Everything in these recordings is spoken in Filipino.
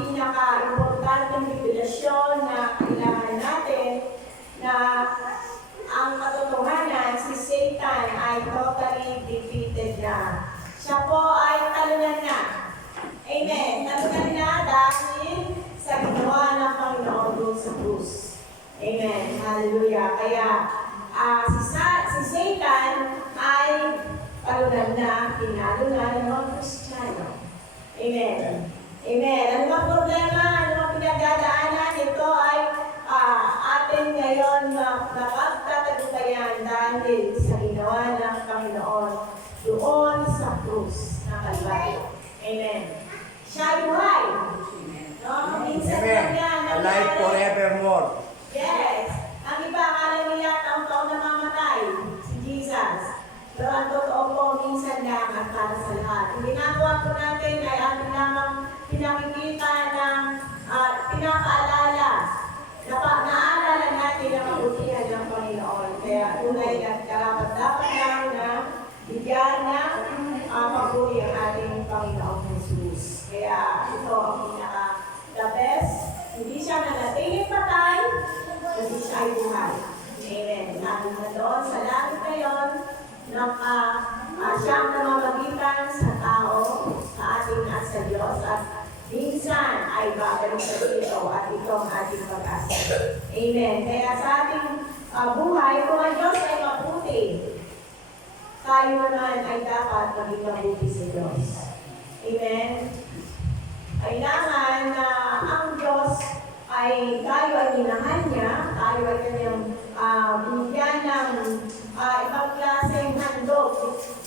pinaka-importanteng revelasyon na kailangan natin na ang katotohanan, si Satan ay totally defeated na. Siya po ay talunan na. Amen. Talunan na dahil sa ginawa ng Panginoon doon sa krus. Amen. Hallelujah. Kaya si Satan ay talunan na, pinalo na ng mga Kristiyano. Amen. Amen. Ano mga problema, ano mga pinagdadaanan, ito ay atin ngayon mapagtatagumpayan dahil sa ginawa ng Panginoon doon sa krus ng Kalbaryo. Amen. Siya ay buhay. No? Minsan lang yan. Alive forevermore. Yes. Ang iba, akala nila taong-taong namamatay. Si Jesus. Pero ang totoo po, minsan lang at para sa lahat. Ang ginagawa po natin ay ating lamang pinakikita ng pinapaalala. Naalala natin ang kabutihan ng Panginoon. Kaya tunay at karapat-dapat lang na bigyan ng papuri ang ating Panginoong Jesus. Kaya ito ang pinaka-the best. Hindi siya nanatiling patay, kundi siya ay buhay. Amen. Sabi mo doon, sa langit ngayon, siya ang namamagitan sa tao, sa ating at sa Diyos, at minsan ay babalik sa ito at ito ang ating pag-asa. Amen. Kaya sa ating buhay, kung ang Diyos ay mabuti, tayo naman ay dapat maging mabuti sa Diyos. Amen. Kailangan na ang Diyos ay tayo ay minahal niya, tayo ay kanyang binigyan ng ibang klaseng handog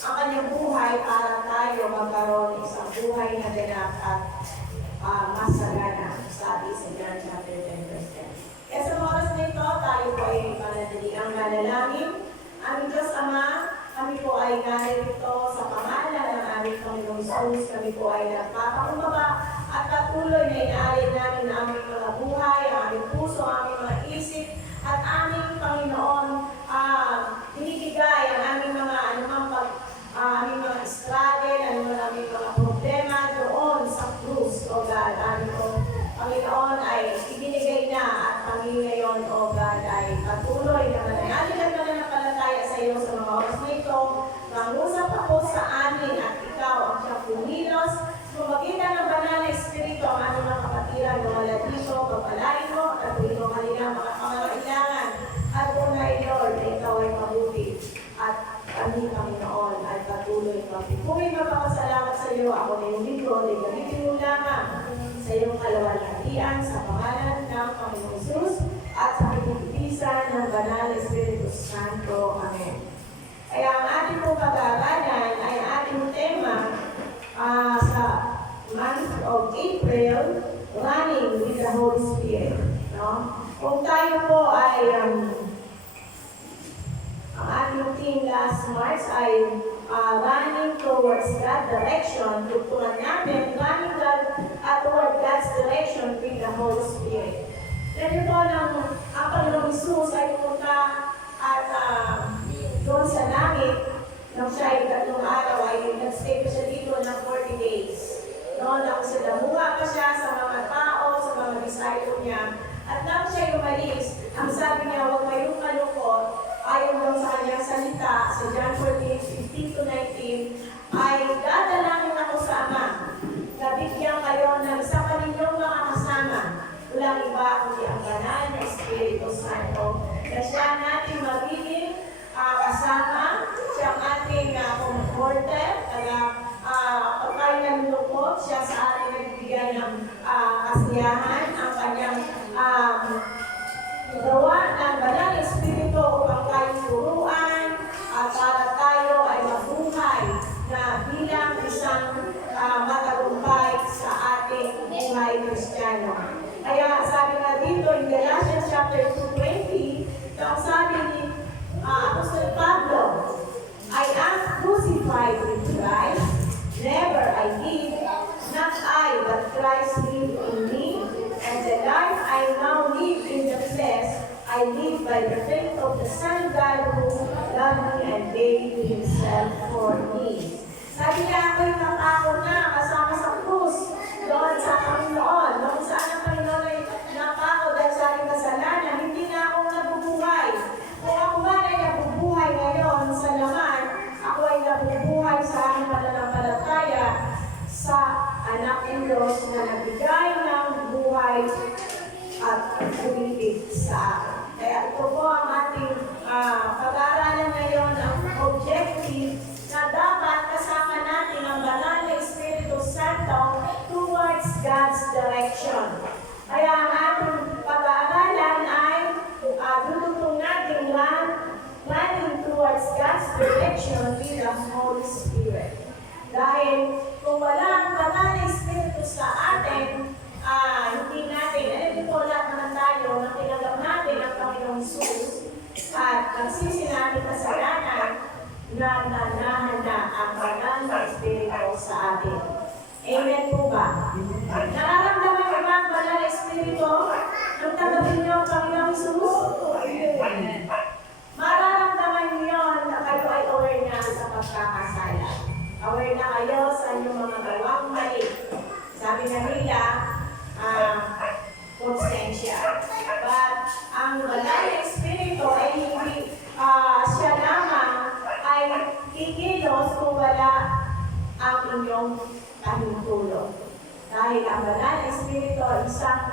ang kanyang buhay para tayo magkaroon ng isang buhay na ganap at masagana, sabi sa John chapter 10 verse 10. Kaya sa oras na ito, tayo po ay panatiliang manalangin. Aming Diyos Ama, kami po ay narito sa pangalan ng aming Panginoong Jesus. Kami po ay nagpapakumbaba at patuloy na inaalin namin ang aming mga buhay, ang aming puso, ang aming mga isip, at aming Panginoon binibigay ang aming mga aming mga struggle, aming mga problema doon sa krus, O God. Aming Panginoon ay ibinigay na at kami ngayon, O God, ay patuloy na mananalig at mananampalataya sa iyo sa mga oras na ito. Mangusap ako sa amin at ikaw ang siyang pumilos. Kumagitan ng banal na Espiritu ang aming mga kapatiran na wala dito, pagpalain mo at tuwing mo kanila mga pangangailangan. At kung na Lord, na ikaw ay mabuti at kami, Panginoon, ay patuloy magpipuri magpapasalamat sa iyo. Ako na yung lingkod ay gamitin mo lamang sa iyong kalawalhatian sa pangalan ng Panginoon Jesus at sa pagtitisan ng banal na Espiritu Santo. Amen. Kaya ang ating pong pag-aaralan ay ating tema sa month of April, running with the Holy Spirit. No? Kung tayo po ay ang ating team last March ay running towards that direction, tutunan natin running toward God's direction with the Holy Spirit. Dahil po ang Panginoong Jesus ay pumunta at doon sa langit, nang siya ay 3 araw ay nag-stay pa siya dito ng 40 days. Noon ako sa damuha pa siya sa mga tao, sa mga disciple niya. At nang siya umalis, ang sabi niya, huwag kayong malungkot, ayon daw sa kanyang salita, sa John 14:15-19, ay dadalangin ako sa Ama. Nabigyan kayo ng isa pa ninyong mga kasama. Walang iba kundi ang banal na Espiritu Santo. Na siya natin magiging kasama, siyang ating comforter, kaya pag tayo nalulungkot, siya sa ating nagbibigay ng kasiyahan, ang kanyang gawa ng banal na Espiritu upang tayo turuan at para tayo ay mabuhay na bilang isang matagumpay sa ating buhay Kristiyano. Kaya sabi nga dito in Galatians chapter 2:20, ang sabi ni Apostol Pablo, I am crucified with Christ, never I live, not I, but Christ live in me, and the life I now live in the flesh, I live by the faith of the Son of God who loved me and gave Himself for me. Sabi niya, ako'y natakot na kasama sa krus doon sa Panginoon. No? anak ng Diyos na nagbigay ng buhay at umiibig sa akin. Kaya ito po ang ating pag-aaralan ngayon, ang objective na dapat kasama natin ang banal na Espiritu Santo towards God's direction. Kaya ang ating pag-aaralan ay dudugtong natin running towards God's direction with the Holy Spirit. Dahil kung wala ang banal na Espiritu sa atin, hindi natin, alam ko lahat naman tayo na tinanggap natin ang Panginoong Jesus at nagsisinabi kasalanan na nanahan na ang banal na Espiritu sa atin. Amen po ba? Nararamdaman niyo ba ang banal na Espiritu? Nung tanggapin niyo ang Panginoong Jesus? Mararamdaman niyo yun na kayo ay aware na sa pagkakasala. Aware na kayo sa inyong mga gawang mali. Sabi na nila, konsensya. But ang banal na Espiritu ay hindi siya lamang ay kikilos kung wala ang inyong kahintulong. Dahil ang banal na Espiritu ay isang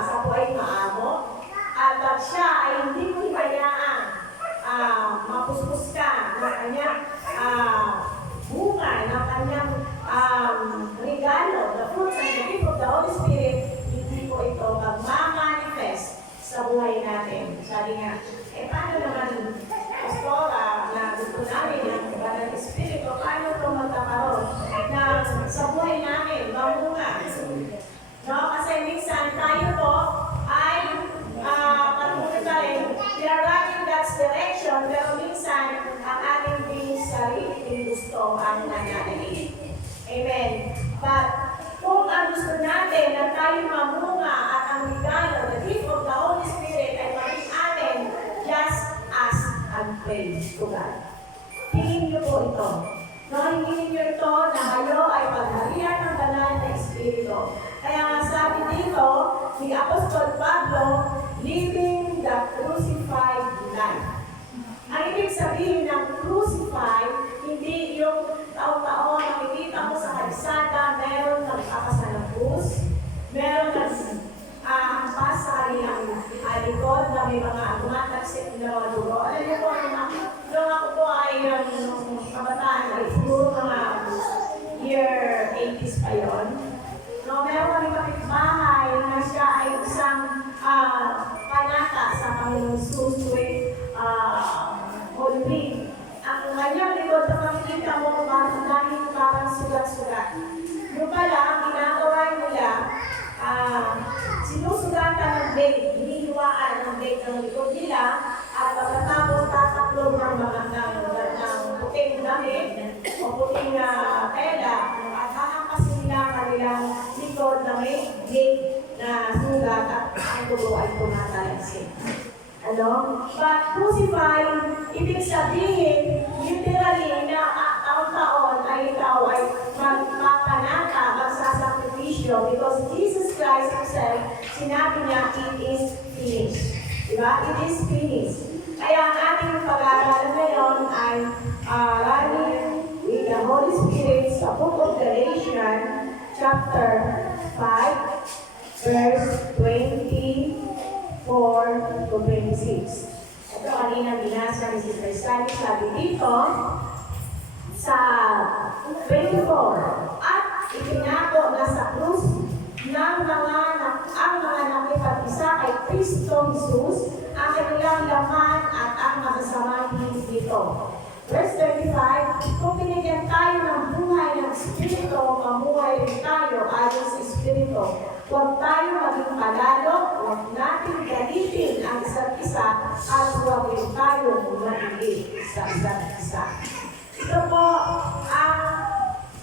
sa buhay maamo at siya ay hindi mo hinayaan mapuspos ka ng kanyang bunga, ng kanyang regalo, the fruits and the gift of the Holy Spirit, hindi po ito magmamanifest sa buhay natin. Sabi nga, paano naman, Pastora, na gusto namin ang banal na Espiritu, paano ito magkakaroon na sa buhay namin, mamunga? No? Kasi minsan tayo po ay patuloy rin, we are running God's direction, pero minsan ang ating sarili gusto ang nananalig. Amen. But kung ang gusto natin na tayo mamunga at ang regalo, the gift of the Holy Spirit ay maging atin, just ask and pray to God. Hingin niyo po ito. No, hingin niyo ito na kayo ay pagharian ng banal na Espiritu. Kaya nga sabi dito ni Apostol Pablo, living the crucified life. Ang ibig sabihin ng crucified, hindi yung taon-taon nakikita mo sa kalsada, meron nagpapasa ng krus, meron naghampas sa kanilang likod na may mga tumatalsik na mga dugo. Alam niyo po, nung ako po ay kabataan, ay siguro mga year 80s pa yun. No, meron kami kapitbahay na siya ay isang panata sa Panginoong Jesus tuwing Holy Week. Ang kanyang likod na makikita mo parang sugat-sugat. Yung pala, ang ginagawa nila, sinusugatan ng bait, hinihiwaan ng bait ng likod nila, at pagkatapos tataklog ng puting damit o puting tela, at hahampasin nila ang kanilang likod na may bait na sugat at ang dugo ay tumatalasin. But crucified, ibig sabihin, literally, na taon-taon ay ikaw ay magpapanata, magsasakripisyo, because Jesus Christ Himself, sinabi niya, it is finished. Diba? It is finished. Kaya ang ating pag-aaral ngayon ay running with the Holy Spirit sa Book of Galatians, chapter 5, verse 24 to 26. Ito kanina binasa ni Sister Sally, sabi dito sa 24, at ipinako na sa krus ng ang mga nakipag-isa kay Kristo Jesus ang kanilang laman at ang masasamang hingis nito. Verse 35, kung binigyan tayo ng buhay ng Espiritu, mamuhay rin tayo ayon sa Espiritu. Huwag tayo maging palalo, huwag natin galitin ang isa't isa, at huwag rin tayo magiging sa isa't isa. Ito po ang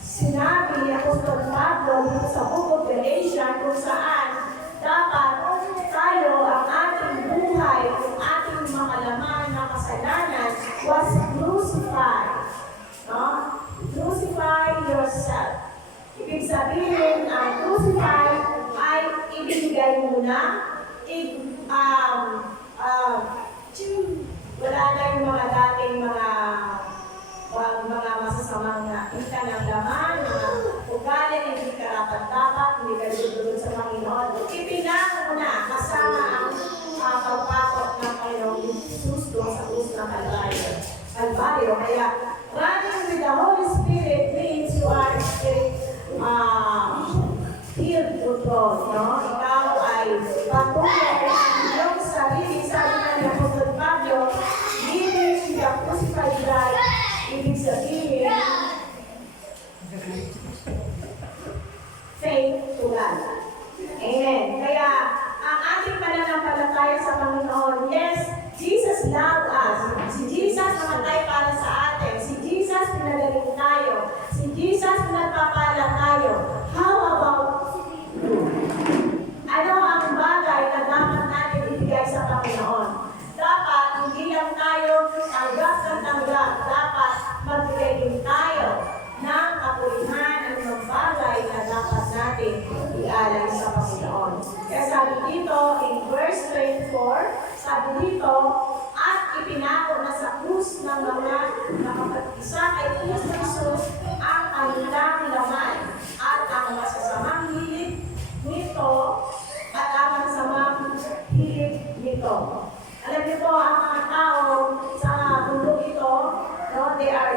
sinabi ni Apostol Pablo dito sa Book of Galatians, kung saan dapat tayo ang ating buhay, ang ating mga laman na kasalanan was crucified. No? Crucify yourself. Ibig sabihin, ang crucify ay ibigay mo na, wala na yung mga dating mga masasamang kita ng laman, mga ugali na hindi ka tayo. Kaya, running with the Holy Spirit means you are spirit filled to God, no? Ikaw ay patuloy yung sarili, sabi nga ni Apostol Pablo, living the crucified life, ibig sabihin, faith to God. Amen. Kaya, ang ating pananampalataya sa Panginoon, yes, Jesus loved us. Si Jesus namatay para sa atin. Si Jesus pinagaling tayo. Si Jesus nagpapala tayo. How about you? Ano ang bagay na dapat natin ibigay sa Panginoon? Dapat hindi lang tayo tanggap ng tanggap. Dapat magbigay din tayo ng kapulihan at ng bagay na dapat natin ialay sa Panginoon. Kaya sabi dito, in verse 24, sabi dito, at ipinako na sa krus ng mga nakapag-isa kay Kristo Jesus ang kanilang laman at ang masasamang hilig nito at ang masasamang hilig nito. Alam niyo po, ang mga tao sa mundo ito, no, they are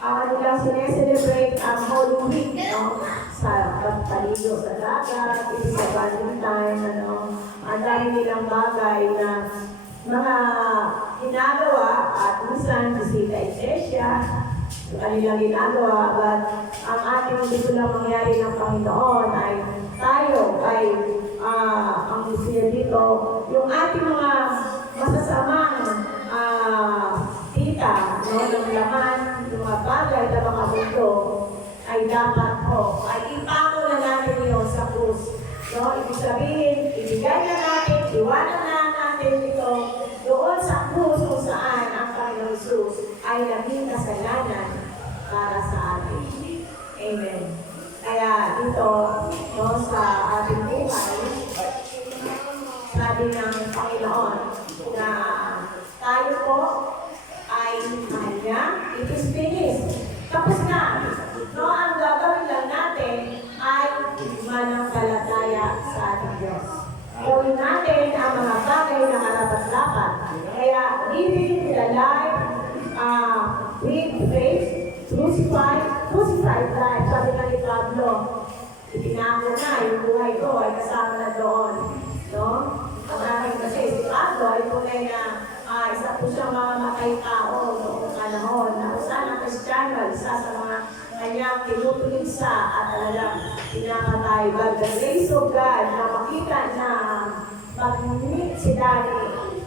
ano lang sineselebrate ang Holy Week, no? Sa pagpaligo sa dagat, sa Valentine, ano, ang dami nilang bagay na mga ginagawa at minsan bisita iglesia, kanilang ginagawa, but ang ating gusto lang mangyari ng Panginoon ay tayo ay ang gusto niya dito, yung ating mga masasamang tita, no, ng laman, yung mga bagay na mga mundo, ay dapat po, ay ipako na natin yun sa krus. No? Ibig sabihin, ibigay na natin, iwanan na natin ito doon sa krus kung saan ang Panginoon Jesus ay naging kasalanan para sa atin. Amen. Kaya dito, no, sa ating buhay, sabi ng Panginoon na tayo po ay mahal niya, it is finished. Tapos na. No, ang gagawin lang natin ay mananampalataya sa ating Diyos. Gawin natin ang mga bagay na karapat-dapat. Kaya, living the life with faith, crucified life, sabi nga ni Pablo, itinako na yung buhay ko ay kasama na doon. No? Ang aking kasi si Pablo ay tunay na isa po siyang mamamatay tao noong panahon na saan ang Kristiyano, isa sa mga kanyang tinutulig sa at talagang pinapatay. But the grace of God na makita na mag-meet sila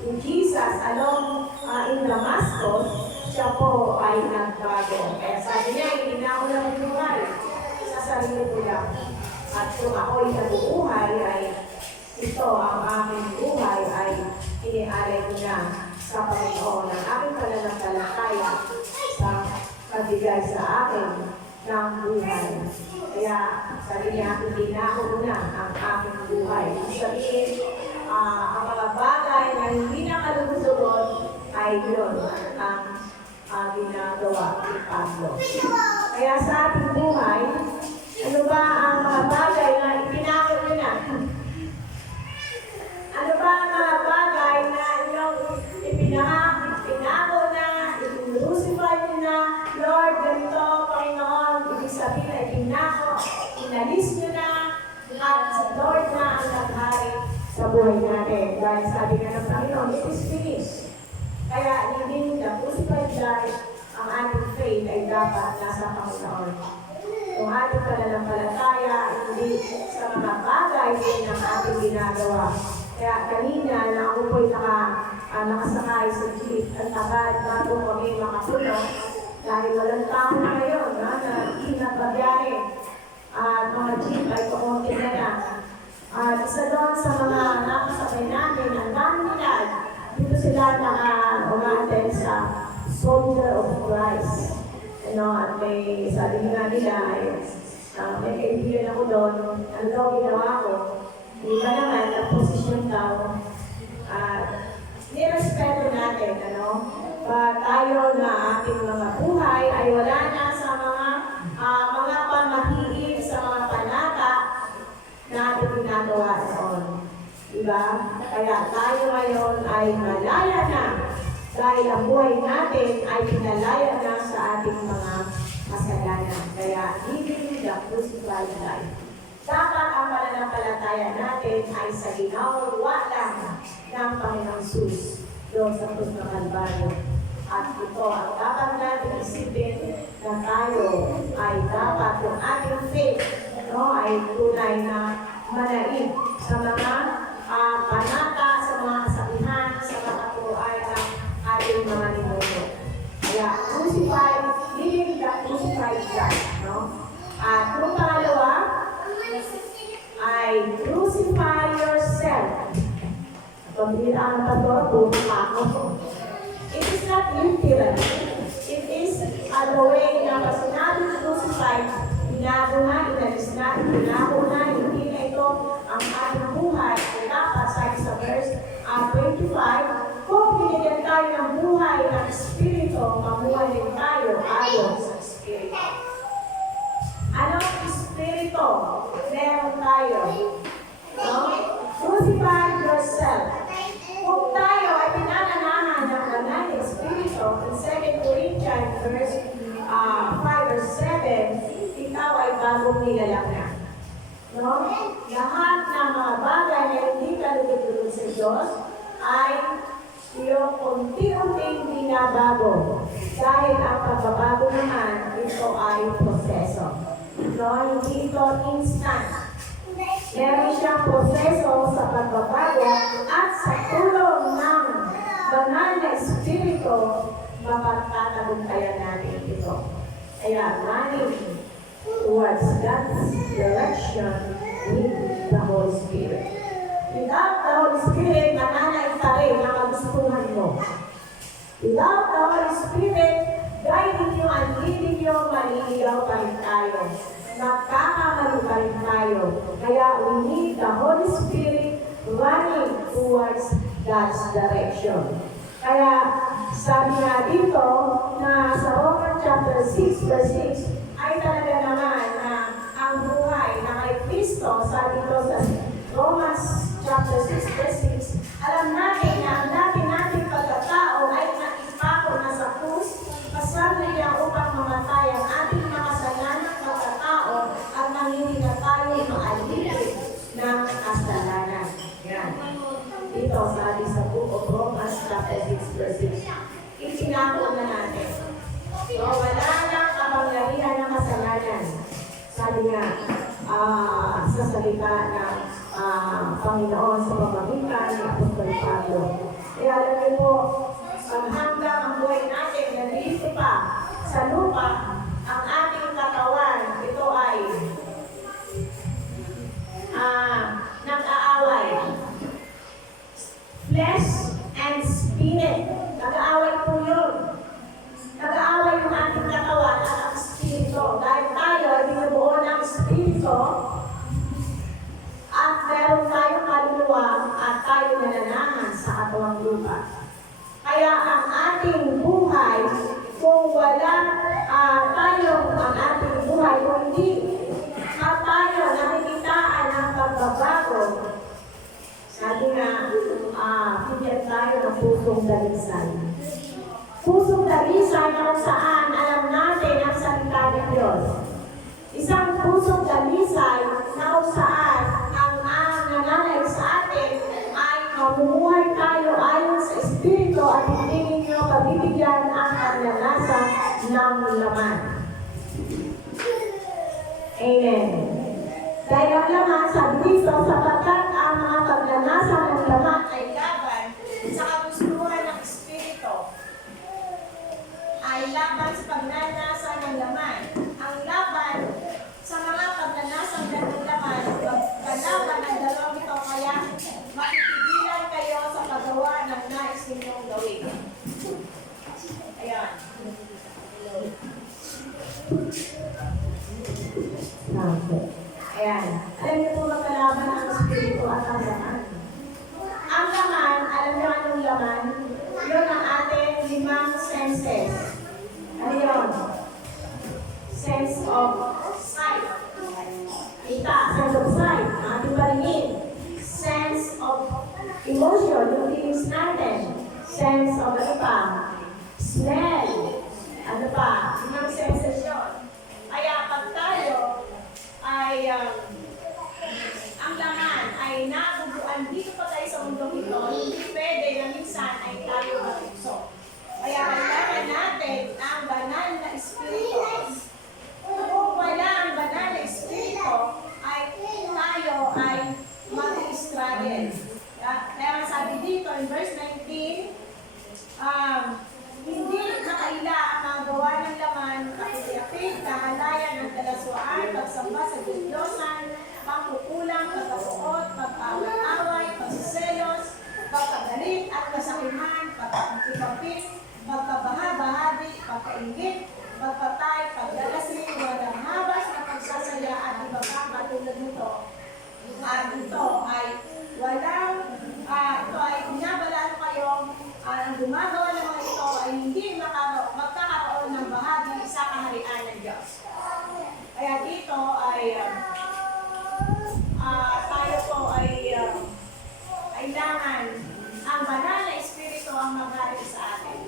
ni Jesus along in Damascus, siya po ay nagbago. Kaya sabi niya, hindi na ako nabubuhay sa sarili ko lang. At kung ako'y nabubuhay ay ito ang aking buhay ay inialay ko na sa Panginoon ang aking pananampalataya sa pagbigay sa akin ng buhay. Kaya sabi niya, hindi na ako muna ang aking buhay. Sabihin, ang mga bagay na hindi na kalulusunod ay yun ang ginagawa ni Pablo. Kaya sa ating buhay, ano ba ang mga bagay na ipinako nyo na? Ano ba ang mga bagay na inyong ipinako na, ipinrucify nyo na, Lord, ganito, Panginoon, ibig sabihin na ipinako, inalis nyo na, at Lord na ang naghari sa buhay natin. Dahil sabi nga ng Panginoon, it is finished. Kaya hindi the crucified life, ang ating faith ay dapat nasa Panginoon. Kung ating pananampalataya, hindi sa mga bagay din ang ating ginagawa. Kaya kanina na ako po'y nakasakay sa jeep at agad bago kami makapuno dahil walang tao na ngayon na pinagbabiyahe at mga jeep ay kumunti na lang. At isa doon sa mga nakasakay namin, ang dami nila, dito sila umaten sa Soldier of Christ. At may sabi nga nila ay may kaibigan ako doon, ano daw ginawa ko, hindi ba naman ang posisyon daw at nirespeto natin, tayo na ating mga buhay ay wala na sa mga pamahiin, sa mga panata na ating ginagawa noon. Diba? Kaya tayo ngayon ay malaya na Dahil ang buhay natin ay pinalaya na sa ating mga kasalanan. Kaya, living the crucified life. Dapat ang pananampalataya natin ay sa ginawa lang ng Panginoong Sus doon sa krus ng Kalbaryo. At ito ang dapat natin isipin na tayo ay dapat yung ating faith ay tunay na manaig sa mga panata, sa mga kasabihan, sa mga turuan ng ating mga ninuno. Kaya, crucified, living the crucified life. At yung pangalawa, ay crucify yourself. Pambira ang pastor, ako. It is not literal. It is the way na pasinabing crucified, binago na, inalis na, binago na, hindi na ito ang ating buhay. At dapat sabi sa verse 25, kung binigyan tayo ng buhay ng Espiritu, mamuhay din tayo ayon sa Espiritu. Anong Espiritu meron tayo? Crucify yourself. Kung tayo ay pinananahan ng banal na Espiritu, in 2 Corinthians verse 5 verse 7, ikaw ay bagong nilalang na. Lahat ng mga bagay na hindi kalugod-lugod sa Diyos ay iyong unti-unting binabago. Dahil ang pagbabago naman, ito ay proseso. Hindi ito instant. Meron siyang proseso sa pagbabago at sa tulong ng banal na Espiritu, mapagtatagumpayan natin ito. Kaya running towards God's direction with the Holy Spirit. Without the Holy Spirit, mananaig pa rin ang kagustuhan mo. Without the Holy Spirit, guiding you and leading you, maliligaw pa rin tayo. Magkakamali pa rin tayo. Kaya we need the Holy Spirit running towards God's direction. Kaya sabi nga dito na sa Romans chapter 6 verse 6 ay talaga naman na ang buhay na kay Kristo, sabi dito sa Romans chapter 6 verse 6, alam natin na ang nating pagkatao ay naipako na sa krus, kasama niya upang mamatay ang ating makasalanang pagkatao at hindi na tayo maalipin ng kasalanan. Yan. Dito sabi sa book of Romans chapter 6 verse 6, itinako na natin. So, wala na kapangyarihan ng kasalanan. Sabi nga, sa salita ng Panginoon sa pamamagitan ng Apostol Pablo. Kaya alam niyo po, hanggang ang buhay natin, nandito pa sa lupa, ang ating katawan, ito ay nag-aaway. Flesh and spirit. Nag-aaway po yun. Nag-aaway yung ating katawan at ang spirito. Dahil tayo ay binubuo ng spirito at meron tayong kaluluwa at tayo nananahan sa katawang lupa. Kaya ang ating buhay, kung wala ang ating buhay, kung hindi tayo nakikitaan ng pagbabago, sabi nga, bigyan tayo ng pusong dalisay. Pusong dalisay na kung saan alam natin ang salita ng Diyos. Isang pusong dalisay na kung saan ang nananaig sa atin ay mamumuhay tayo ayon sa Espiritu at hindi ninyo pabibigyan ang pagnanasa ng laman. Amen. Dahil ang laman, sabi dito, sapagkat ang mga pagnanasa ng laman ay laban sa kagustuhan ng Espiritu. Ay laban sa pagnanasa ng laman. Ang laban sa mga pagnanasa ng laman, magkalaban ang dalawang ito, kaya makikigilan kayo sa paggawa ng nais ninyong gawin. Ayan. Ayan. Alam niyo po magkalaban ang Espiritu at ang laman. Ang laman, alam niyo anong laman? Yun ang ating 5 senses. Ano yun? Sense of sight. Kita, sense of sight. Ang ating paningin. Sense of emotion, yung feelings natin. sense of ano pa? Smell. Ano pa? Yung sensation. Kaya pag tayo ay ang laman ay nabubuan dito pa tayo sa mundong ito, hindi pwede na minsan ay tayo matugso. Kaya kailangan natin ang banal na espiritu. Kung wala ang banal na espiritu, ay tayo ay mag-struggle. Kaya sabi dito in verse 19, hindi nakaila ang mga gawa ng laman, kapit-kapit, kahalayan ng kalaswaan, pagsamba sa Diyos-Diyosan, pangkukulang, pagkasuot, pag-away-away, pagsiselos, pagkagalit at kasakiman, pagkakipapit, pagkabaha-bahagi, pagkaingit, pagpatay, pagdalasing, walang habas na pagsasaya at iba pa katulad nito. At ito ay walang, ito ay binabalaan kayo, ang gumagawa ng mga ito ay hindi magkakaroon ng bahagi sa kaharian ng Diyos. Kaya dito ay tayo po ay kailangan ang banal na espiritu ang maghari sa atin.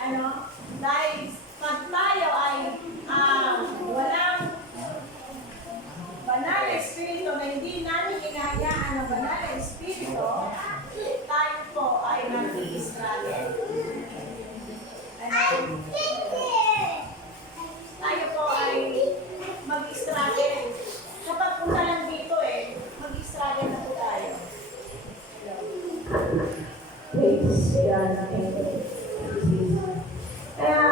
Ano? Dahil pag tayo ay walang banal na espiritu na hindi namin inahayaan ang banal na espiritu, tayo po ay mag-i-struggle. Tayo po ay mag-struggle. Kapag punta lang dito mag-struggle na po tayo. Praise God. Kaya,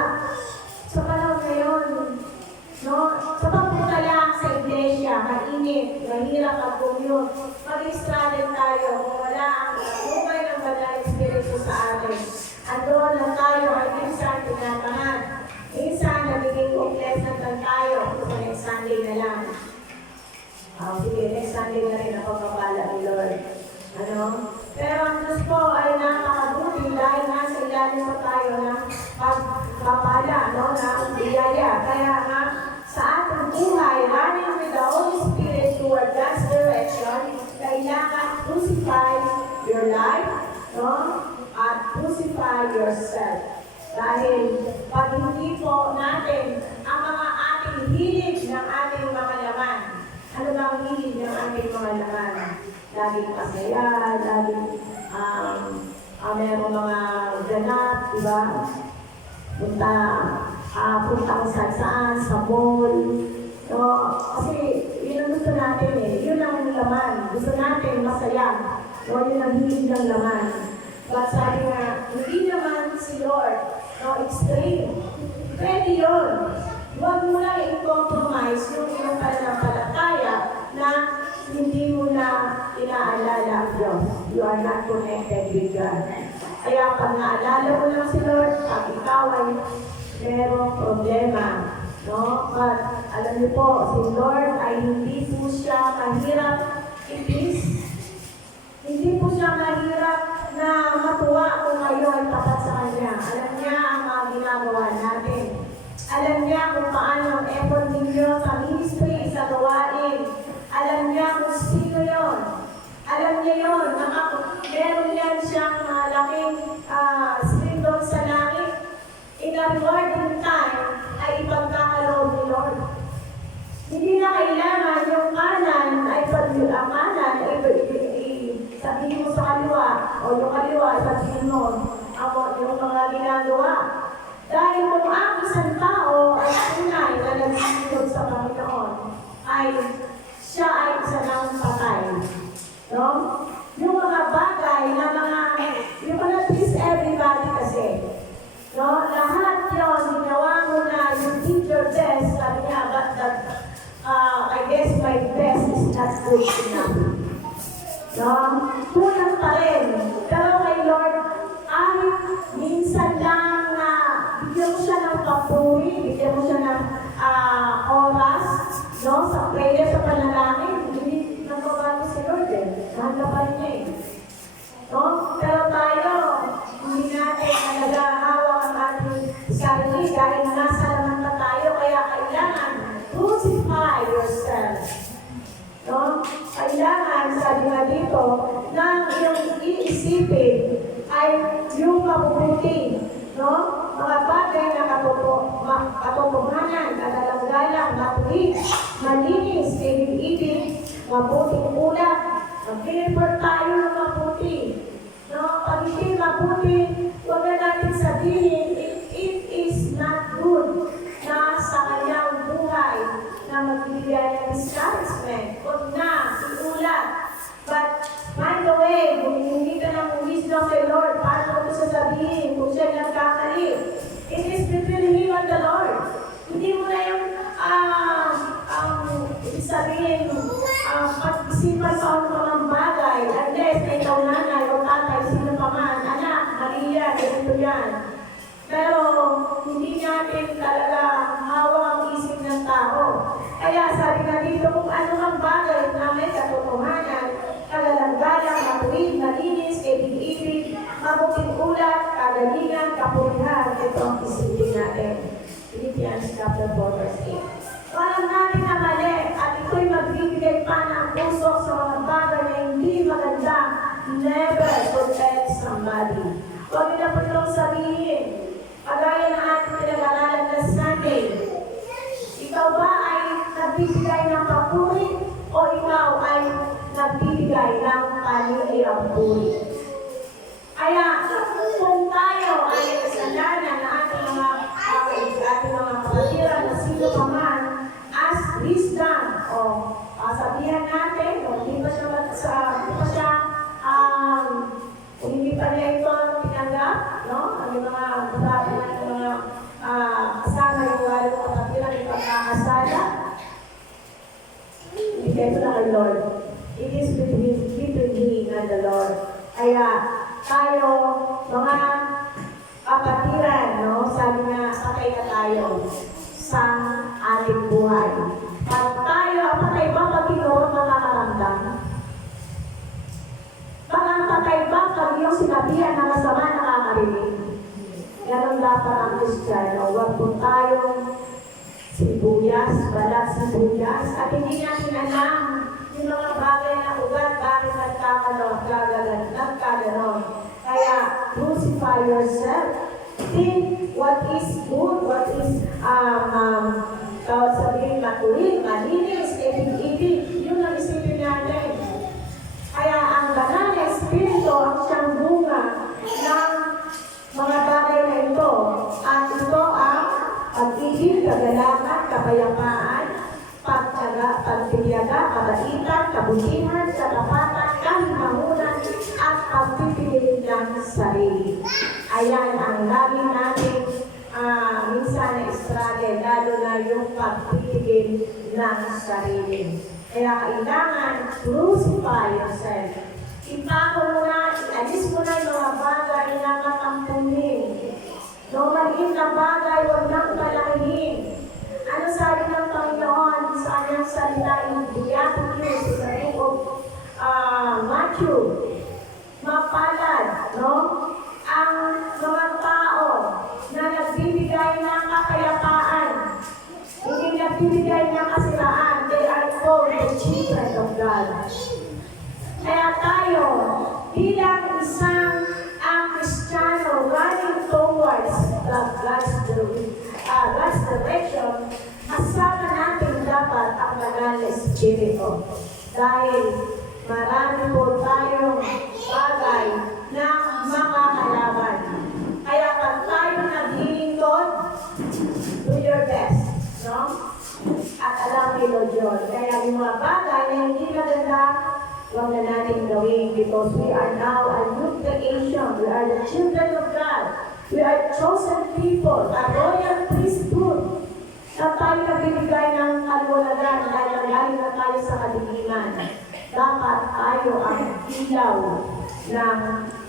sa panahon ngayon, no, sa pagpunta lang sa iglesia, mainit, mahirap mag-commute, mag-struggle tayo kung wala ang bumay ng banal espiritu sa atin. Andun lang tayo ay minsan tinatangan. Minsan nagiging complacent lang tayo sa next Sunday na lang. Sige, next Sunday na rin ako kapala ng Lord. Ano? Pero ang Diyos po ay nakakabuti dahil nasa ilalim mo tayo ng pagpapala, no? Na biyaya. Kaya nga, sa ating buhay, running with the Holy Spirit toward God's direction, kailangan crucify your life, no? At crucify yourself. Dahil pag hindi po natin ang mga ating hilig ng ating mga laman, ano ba ang hilig ng ating mga laman? Laging masaya, laging mayroong mga ganap, diba? Punta kung saan, sa mall. No? Kasi yun ang gusto natin Yun ang laman. Gusto natin masaya. No? Yun ang hilig ng laman. But sabi nga, hindi naman si Lord, no, extreme. Pwede yun. Huwag mo lang i-compromise yung iyong pananampalataya na hindi mo na inaalala ang Diyos. You are not connected with God. Kaya pag naalala mo lang si Lord, pag ikaw ay merong problema, no? But alam niyo po, si Lord ay hindi po siya mahirap i-please. Hindi po siya mahirap na matuwa kung kayo ay tapat sa Kanya. Alam niya ang mga ginagawa natin. Alam niya kung paano ang effort ninyo sa ministry, sa gawain. Alam niya kung sino yun. Alam niya yun. Meron yan siyang malaking swindle sa langit. In a rewarding time, ay ipagkakaloob ni Lord. Hindi na kailangan yung kanan ay ang kanan ay sabihin mo sa kaliwa, o yung kaliwa, sabihin mo yung mga ginagawa. Dahil kung ang isang tao ay tunay na nagsisilog sa Panginoon, ay siya ay isa ng patay. No? Yung mga bagay na you cannot please everybody kasi. No? Lahat yun, ginawa mo na, you did your best, sabi niya, but I guess my best is not good enough. No? Kulang pa rin. Pero kay Lord, ay minsan lang na bigyan mo siya ng papuri, bigyan mo siya ng oras, no? Sa prayer, sa panalangin, hindi nagbabago si Lord mahal na pa rin niya no? Pero tayo, hindi natin talaga hawak ang ating sarili dahil nasa laman na tayo, kaya kailangan crucify yourself. No? Kailangan, sabi nga dito, na iyong iisipin ay yung matuwid, malinis, ibig-ibig, mabuting ulat. Mag-report tayo ng mabuti. No? Pag hindi mabuti, huwag na natin sabihin, it is not good na sa kanyang buhay na magbibigay ng discouragement. Huwag na, iulat. But, by the way, kung hindi ka ng wisdom kay Lord, paano ko sasabihin kung siya nagkamali? It is between him and the Lord. Hindi mo na yung sabihin, pag-isipan pa ako ng mga bagay, unless na ikaw nanay o tatay, sino pa man, anak, mali yan, ito yan. Pero, hindi natin talaga hawak ang isip ng tao. Kaya sabi na dito, kung ano ang bagay na may katotohanan, kagalang-galang, matuwid, malinis, ibig-ibig, mabuting ulat, kagalingan, kapulihan, ito ang isipin natin. Philippians chapter 4, verse 8. Walang natin na mali at ito'y magbibigay pa ng puso sa mga bagay na hindi maganda. Never protect somebody. Huwag niyo na po itong sabihin. Kagaya ng ating pinag-aralan na Sunday. Ikaw ba ay nagbibigay ng papuri o ikaw ay nagbibigay ng panilang puri? Kaya kung tayo ay kasalanan na ating mga kapatiran na sino pa man, as wisdom, o sabihan natin, o hindi pa niya ito tinanggap, no? Ang mga babae ng mga kasama yung walo kapatiran ng pagkakasala, ibigay ko na kay Lord. It is between me and the Lord. Kaya tayo, mga kapatiran, no? Sabi nga, patay na tayo sa ating buhay. Pag tayo, patay ba pag ikaw makakaramdam? Baka patay ba pag yung sinabihan na masama nakakarinig? Ganon dapat ang Kristiyano. Huwag po tayong sibuyas, balat sibuyas, at hindi natin alam yung mga bagay na ugat, bakit nagkaganon. Kaya, crucify yourself. Think what is good, what is, sabihin, matuwid, malinis, ibig-ibig. Yun ang isipin natin. Kaya, ang banal na Espiritu ang siyang bunga ng mga bagay na ito. At ito ang pag-ibig, kagalakan, kapayapaan, pagtyaga, pagtiyaga, kabaitan, kabutihan, katapatan, kahimahunan, at pagpipili ng sarili. Ayan ang lagi natin minsan na struggle, lalo na yung pagpipili ng sarili. Kaya kailangan crucify yourself. Ipako mo na, ialis mo na yung mga bagay na katampunin. No, maliit na bagay, huwag nang palakihin. Ano sabi ng Panginoon sa kanyang salita in Beatitudes sa book of Matthew? Mapalad, no? Ang mga tao na nagbibigay ng kapayapaan, hindi nagbibigay ng kasiraan, they are called the children of God. Kaya tayo, bilang isang Kristiyano running towards God's direction, kasama natin dapat ang banal na Espiritu. Dahil marami po tayong bagay na makakalaban. Kaya pag tayo naglilingkod, do your best. No? At alam ni Lord yun. Kaya yung mga bagay na hindi maganda, huwag na natin gawin because we are now a new creation. We are the children of God. We are chosen people, a royal priesthood. Na tayo nagbibigay ng kalwalagan dahil nanggaling na tayo sa kadiliman. Dapat tayo ang ilaw ng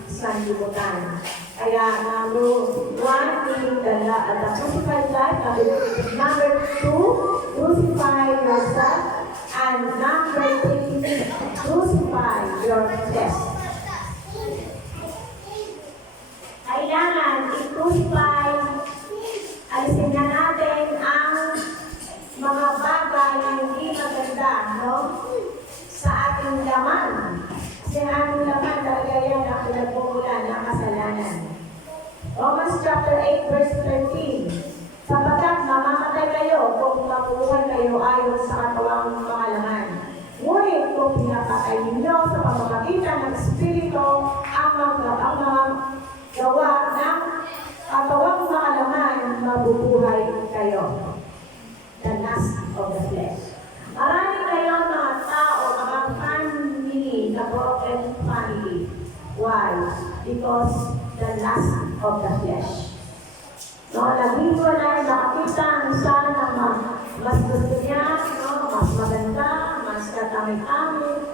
sanlibutan. Kaya number 1, being the crucified life. Number 2, crucify yourself. And number 3, crucify your flesh. Kailangan i-crucify, alisin na natin ang mga bagay na hindi maganda, no? Sa ating laman. Kasi ang ating laman talaga yan ang pinagmumula ng kasalanan. Romans chapter 8 verse 13. Sapagkat mamamatay kayo kung mabuhay kayo ayon sa katawang pangalaman. Ngunit kung pinapatay ninyo sa pamamagitan ng Espiritu ang mga gawa ng katawang pangalaman, mabubuhay kayo. The lust of the flesh. Marami kayong mga tao, mga family, the broken family. Why? Because the lust of the flesh. No, lagi ko na nakakita ang isa na mas gusto niya, no, mas maganda, mas katamit-tamit,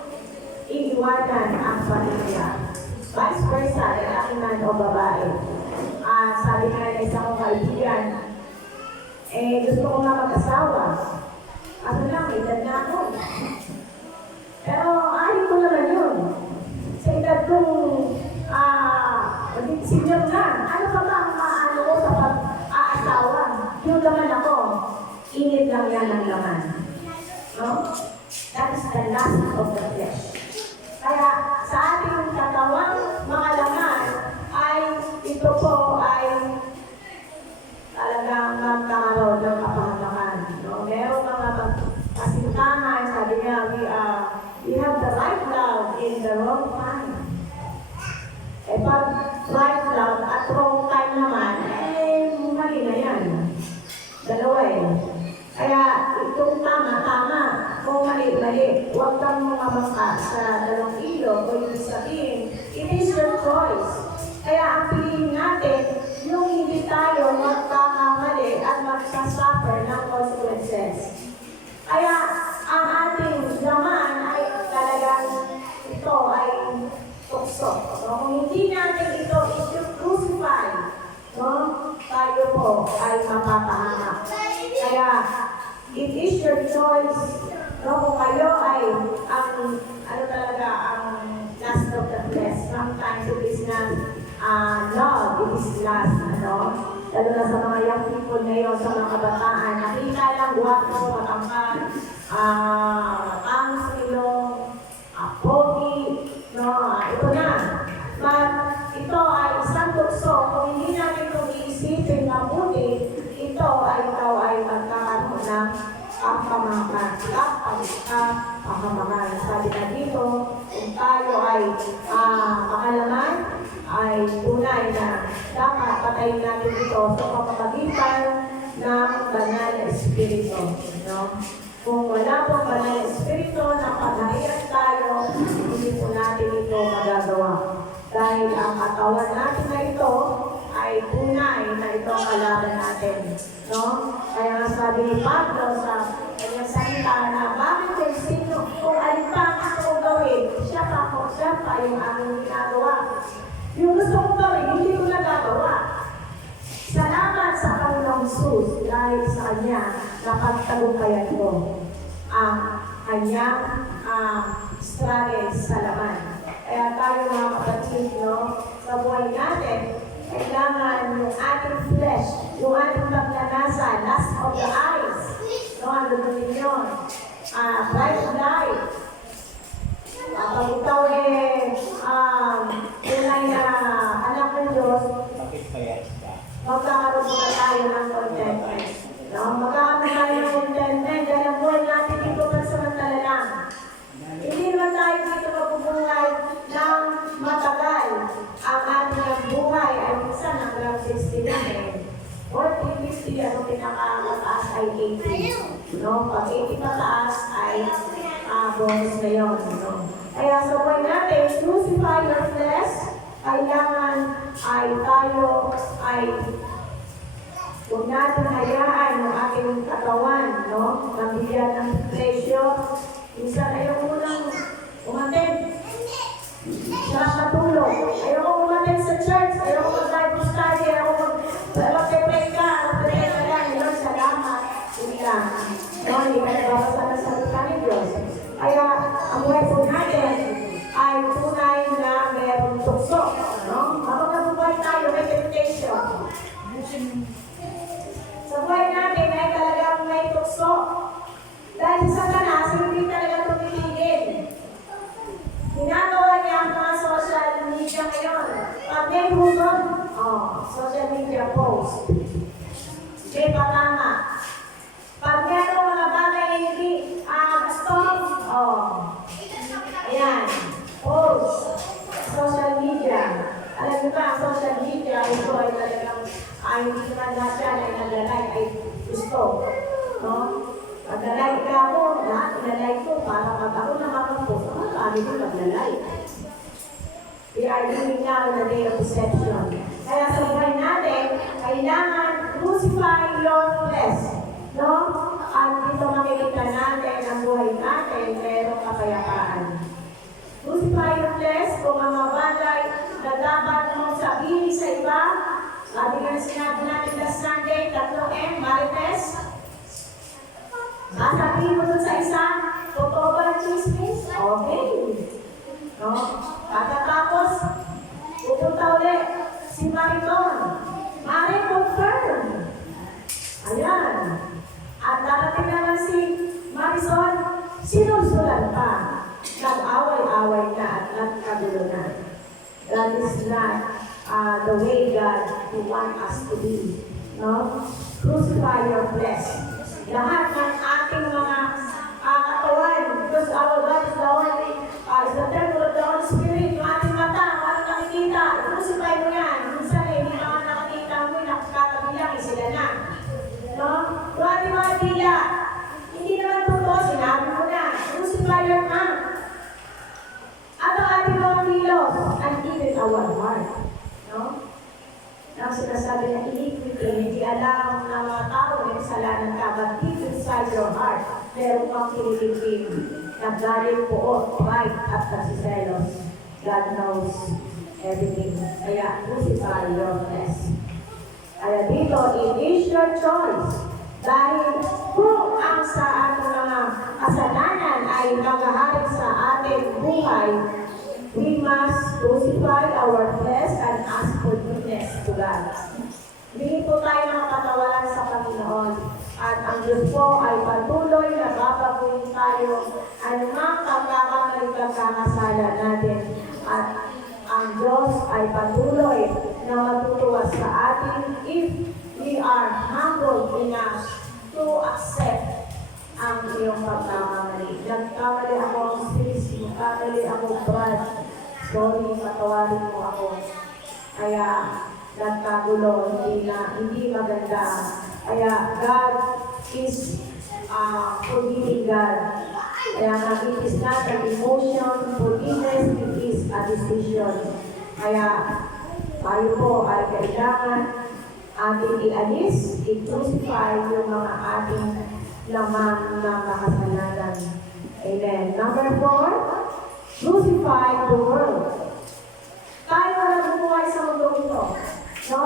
iiwanan ang pamilya. Vice versa, lalaki man o babae. Sabi nga na isang kong kaibigan, gusto ko nga mag-asawa. Ano lang, edad na ako. Pero ayaw ko naman yun. Sa edad kong senior na, ano pa ba ang maano ko sa pag-aasawa? Yun naman ako, init lang yan ng laman. No? That is the lust of the flesh. Kaya sa ating katawang mga laman, ay ito po ay talagang magkakaroon ng kapahamakan. No? Merong mga kasintahan, sabi niya, we have the right love in the wrong time. Pag right love at wrong time naman, mali na yan. Dalawa Kaya itong tama. Kung mali. Huwag kang mamangka sa dalawang ilog o ibig sabihin, it is your choice. Kaya ang piliin natin, yung hindi tayo magkakamali at magsasuffer ng consequences. Kaya ang ating laman ay talagang ito ay tukso. So, kung hindi natin ito i-crucify, no, tayo po ay mapapahamak. Kaya, it is your choice. No, kung kayo ay ang lust of the flesh. Sometimes it is not love, it is lust. Lalo na sa mga young people ngayon, sa mga kabataan, nakita lang guwapo, matangkad, ang silong, pogi, no, ito na. But ito ay isang tukso. Kung hindi natin itong iisipin mabuti, ito ay ikaw ay magkakaroon ng kapahamakan. Sabi na dito, kung tayo ay makalaman, ay tunay na dapat patayin natin ito sa pamamagitan ng banal na espiritu. No? Kung wala pong banal na espiritu na paghahiran tayo, hindi po natin ito magagawa. Dahil ang katawan natin na ito ay tunay na ito ang kalaban natin. No? Kaya nga sabi ni Pablo sa kanyang salita na bakit kung sino, kung alin pa ang gusto kong gawin, siya pa yung aming ginagawa. Yung gusto kong gawin, hindi ko nagagawa. Salamat sa Panginoong Jesus dahil sa Kanya napagtagumpayan ko ang Kanyang struggle sa laman. Kaya tayo mga kapatid, no, sa buhay natin, kailangan yung ating flesh, yung ating pagnanasa, lust of the eyes, no, ano doon yun? Bright light. Pag ikaw tunay na anak ng Diyos, magkakaroon na tayo ng contentment. No? Magkakaroon tayo ng contentment dahil ang buhay natin dito pansamantala lang. Hindi naman tayo dito mabubuhay ng matagal. Ang ating buhay ay minsan hanggang 60 na 40, 50, ano pinakamataas ay 80. No? Pag 80 pataas ay bonus na yun. No? Kaya sa buhay natin, crucify your flesh, kailangan ay tayo ay huwag natin hayaan ng ating katawan, no? Mabigyan ng presyo. Minsan ayaw ko nang umaten. Sarap matulog. Ayaw ko umaten sa church. Ayaw ko mag-Bible study. Ayaw ko mag-pray ka. Mag-pray ka lang. Lord, salamat. Hindi lang. No, hindi ka nababasa ng salita ni Diyos. Kaya ang buhay po natin ay tunay na mayroong tukso. No? Habang nabubuhay tayo, may temptation. Sa buhay natin ay talagang may tukso. Dahil sa Satanas, hindi talaga tumitigil. Ginagawa niya ang mga social media ngayon. Pag may hugon, social media post. May hindi naman lahat yan ay nag-like ay gusto. No? Pag-like ka ako, lahat na-like ko para pag ako nakakapost, kami din mag-like. We are living now in the day of deception. Kaya sa buhay natin, kailangan crucify your flesh. No? At dito makikita natin ang buhay natin, merong kapayapaan. Crucify your flesh kung mga bagay na dapat mong sabihin sa iba. Sabi nga sinabi natin last Sunday, 3M, Marites. Sasabihin mo dun sa isa, totoo ba ang chismis? Okay. No? Pagkatapos, pupunta ulit si Mariton. Mari confirm. Ayan. At darating naman si Marisol, sinusulan pa. Nag-away-away na at nagkagulo na. That is not the way God wants us to be. No? Crucify your flesh. Lahat ng ating mga katawan, because our God is the only, is the temple of the Holy Spirit. Yung ating mata, walang nakikita. Crucify mo yan. Minsan hindi naman nakikita mo, nakakatabilang, sila na. No? Yung ating mga dila, hindi naman totoo, sinabi mo na. Crucify your mouth. At ang ating mga kilos, and even our heart. No? Ang sinasabi na iniquity, hindi alam ng mga tao na kasalanan ka, but deep inside your heart, meron kang kinikilig, naggaling po, pride at kasiselos. God knows everything. Kaya crucify your flesh. Kaya dito, it is your choice. Dahil kung ang sa ating mga kasalanan ay naghaharik sa ating buhay, we must crucify our flesh and ask forgiveness to God. Hindi po tayo nakatawalan sa Panginoon. At ang Diyos po ay patuloy na babaguhin tayo anumang pagkakamali-pagkakasala natin. At ang Diyos ay patuloy na matutuwa sa atin if we are humble enough to accept ang iyong pagkakamali. Nagkamali ako ang sis, nagkamali ako Brad. Sorry, patawarin mo ako. Kaya nagkagulo, hindi maganda. Kaya God is forgiving God. Kaya nga, it is not an emotion, forgiveness, it is a decision. Kaya tayo po ay kailangan ating ialis, i-crucify yung mga ating laman ng makasalanan. Amen. Number 4, crucify the world. Tayo na bumuhay sa mundo ito. No?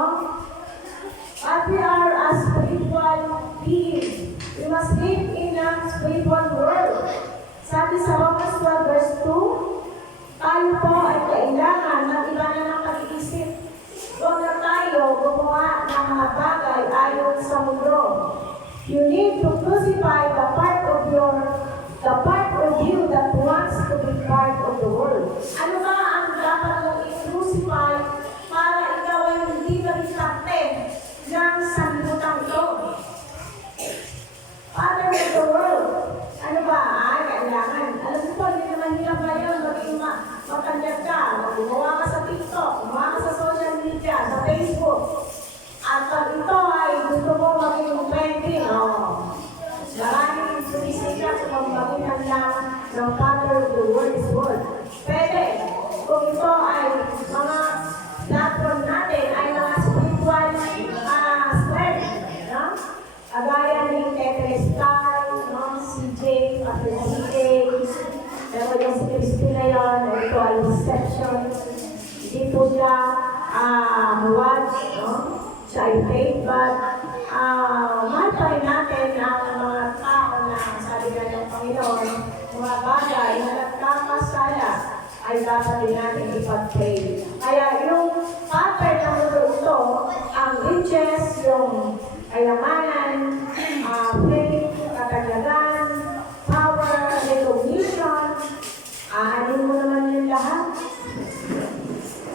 But we are a spiritual being. We must live in a spiritual world. Sabi sa Romans 12 verse 2, tayo po ay kailangan ng iba na ng pag-iisip. Huwag na tayo gumawa ng mga bagay ayon sa mundo. You need to crucify the part of you that wants to be part of the world. Ano ba ang dapat mong i-crucify para ikaw ay hindi mag-isakte ng sanlibutan ito? Father of the world. Ano ba? Kailangan. Alam mo po, hindi naman hirap ngayon maging matanyag ka. Gumawa ka sa TikTok, gumawa ka sa social media, sa Facebook. At pag ito ay gusto mo maging trending, maraming sumisikat sa pagbagitan lang ng Father of the World is Word. Pwede. Kung ito ay mga platform natin, ay mga spiritual strength. No? Agaya ni Tetelestar, CJ, Pastor CJ, pero yung si Christina yun, ito ay deception. Hindi po siya watch, no? Siya ay faith, but mahal pa rin natin ang mga tao na sabi nga ng Panginoon, mga bagay na nagkakasala ay dapat din natin ipag-pray. Kaya yung pattern ng mundo ito, ang riches, yung kayamanan, faith, katagalan, power, recognition, aanin mo naman yung lahat.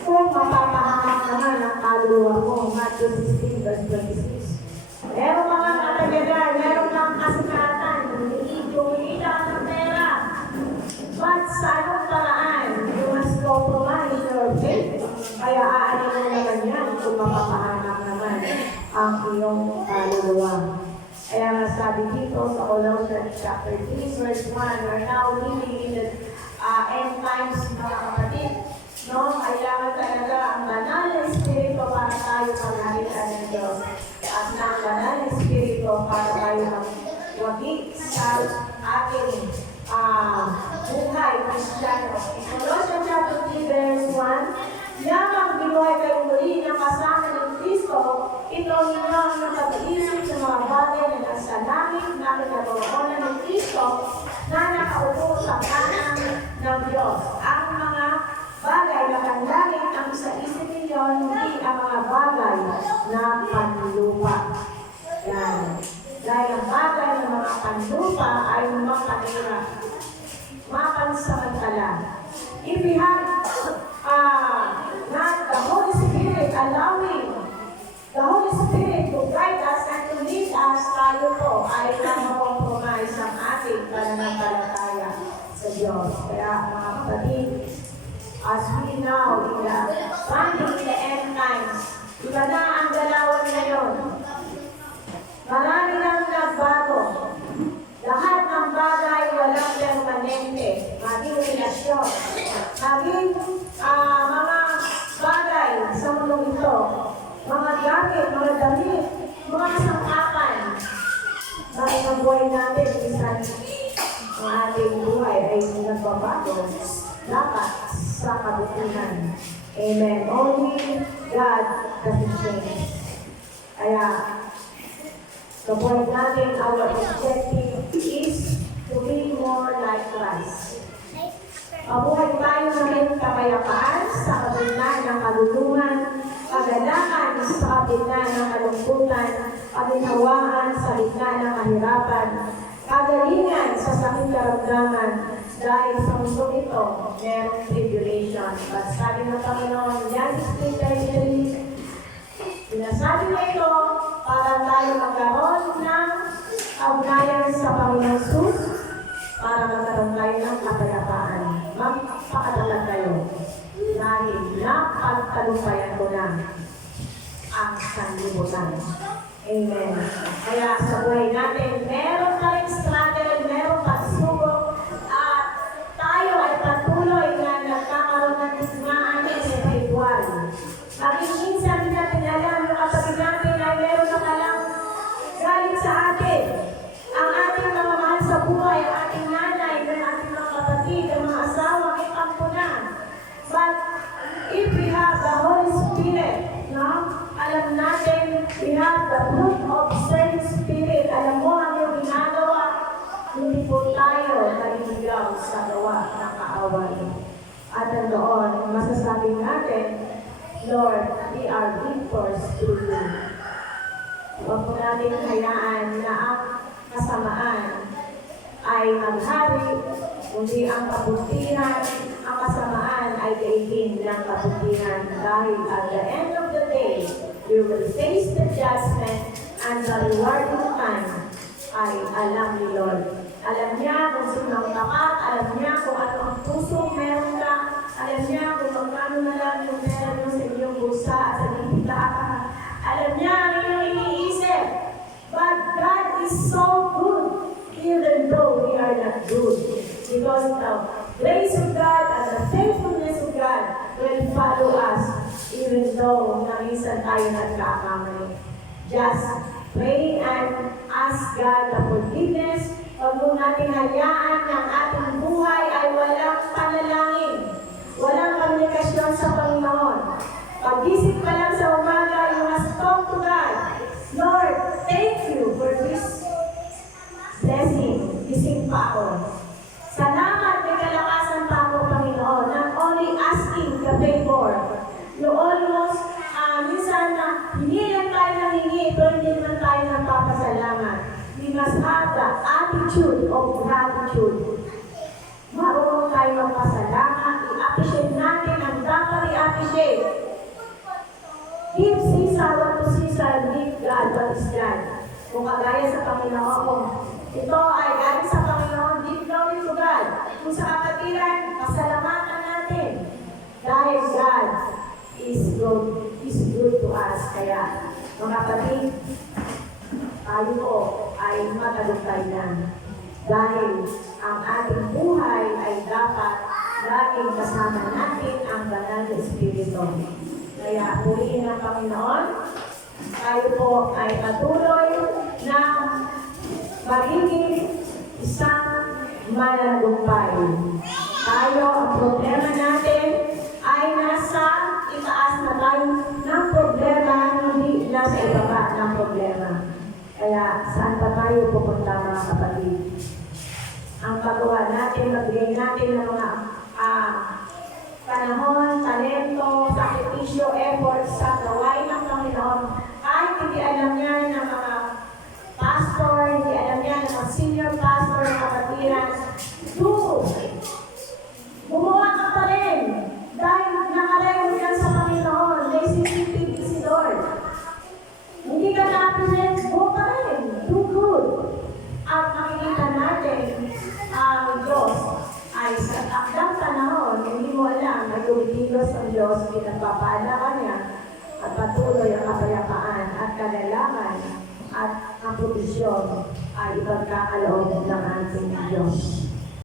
Kung mapapahamak naman ang kaluluwa mo, Matthew 16 verse 26. Meron mga katagalan, meron kang kasikatan, kumita ka ng pera. But sa anong paraan, you must compromise your faith. Kaya aanin mo naman yan kung mapapahamak naman ang iyong kaluluwa. Kaya nga sabi dito sa Colossians chapter 3, verse 1, we're now living in the end times, mga kapatid. No? Kailangan talaga ang banal na Espiritu para tayo pagalitan ng Diyos. At ng banal na Espiritu para tayo magwagi sa ating buhay Kristiyano. Colossians chapter 3, verse 1, Yamang binuhay kayo muli ng kasama ng Kristo, ito ninyo ang nakapag-isip sa mga bagay na nasa langit na pinagawaan ng Kristo na nakaupo sa kanan ng Diyos. Ang mga bagay na panlangit ang sa isip ninyo, hindi ang mga bagay na panlupa. Yan. Dahil ang bagay ng mga panlupa ay mapanira, mapansamantala. If we have not the Holy Spirit allowing the Holy Spirit to guide us and to lead us, tayo po ay namakompromise ang ating pananampalataya sa Diyos. Kaya mga kapatid, as we now in the finding in the end times, iba na ang galawan ngayon. Marami nang nagbago. Lahat ng bagay walang permanente. Maging relasyon. Maging mga bagay sa mundo ito. Mga gamit, mga damit, mga sangkapan. Bakit ang buhay natin, minsan ang ating buhay ay nagbabago. Dapat sa kabutihan. Amen. Only God doesn't change. Kaya, the point natin, our objective is to be more like Christ. Mabuhay tayo na may kapayapaan sa kabila ng kaluluhan, kagalakan sa kabila ng kalungkutan, kaginhawaan sa gitna ng kahirapan, kagalingan sa sakit karamdaman, dahil sa mundo ito, merong tribulation. But sabi ng Panginoon, yan is spiritually, sinasabi na ito para tayo magkaroon ng kaugnayan sa Panginoon Jesus, para magkaroon tayo ng kapayapaan. Magpakatalag tayo dahil napagtalumpayan ko na ang sanlibutan. Amen. Kaya sa buhay natin, meron tayong struggle, meron pagsubok, at tayo ay patuloy na nagkakaroon ng digmaan spiritual. Maging minsan natin alam, yung katabi natin ay meron na palang galing sa atin. Ang ating mga mahal sa buhay, ang ating nanay, ang ating mga kapatid, ang mga asawa, may pampunan. But if we have the Holy Spirit, no? Alam natin, we have the fruit of same Spirit. Alam mo ang iyong ginagawa, hindi po tayo naliligaw sa gawa ng kaaway. At doon, masasabi natin, Lord, we are victors through you. Huwag po natin hayaan na ang kasamaan ay maghari, kundi ang kabutihan, ang kasamaan ay kaigin ng kabutihan. Dahil at the end of the day, we will face the judgment and the rewarding time ay alam ni Lord. Alam niya kung sinong tapat, alam niya kung ano ang puso meron ka, alam niya kung magkano na lang yung meron mo sa inyong bulsa at sa dipita ka. Alam niya ang iyong iniisip. But God is so good, even though we are not good. Because the grace of God and the faithfulness of God will follow us, even though namisan tayo nagkakamali. Just pray and ask God the forgiveness. Huwag mo natin hayaan ng ating buhay ay walang panalangin, walang komunikasyon sa Panginoon. Pag-isip pa lang sa umaga, you must talk to God. Lord, thank you for this blessing. Gising pa ako. Salamat, may kalakasan pa ako, Panginoon. Not only asking the favor. You almost, minsan na, hindi lang tayo nangingi, pero hindi naman tayo nagpapasalamat. We must have the attitude of gratitude. Marunong tayo magpasalamat, i-appreciate natin ang dapat i-appreciate. Give Caesar what to Caesar, give God what is God. Kung kagaya sa Panginoon, ito ay galing sa Panginoon, give glory to God. Kung sa kapatiran, pasalamatan natin. Dahil God is good to us. Kaya Mga kapatid, tayo po ay matagumpay na. Dahil ang ating buhay ay dapat laging kasama natin ang banal na Espiritu. Kaya purihin ng Panginoon, tayo po ay patuloy na magiging isang mananagumpay. Tayo, ang problema natin ay nasa itaas na tayo ng problema, hindi nasa ibaba ng problema. Kaya saan pa tayo pupunta mga kapatid? Ang paggawa natin, magbigay natin ng mga panahon, talento, sakripisyo, effort sa gawain ng Panginoon. Kahit hindi alam niya ng mga pastor, hindi alam niya ng mga senior pastor, kapatiran, gumawa ka pa rin. Dahil nakarecord yan sa Panginoon. May CCTV si Lord. Hindi ka na-present, go pa rin. Do good. At makikita natin ang Diyos ay sa takdang panahon, hindi mo alam na tumitigos ang Diyos, pinagpapala ka niya at patuloy ang kapayapaan at kalalaman at ang provisyon ay ipagkakaloob ng ating Diyos.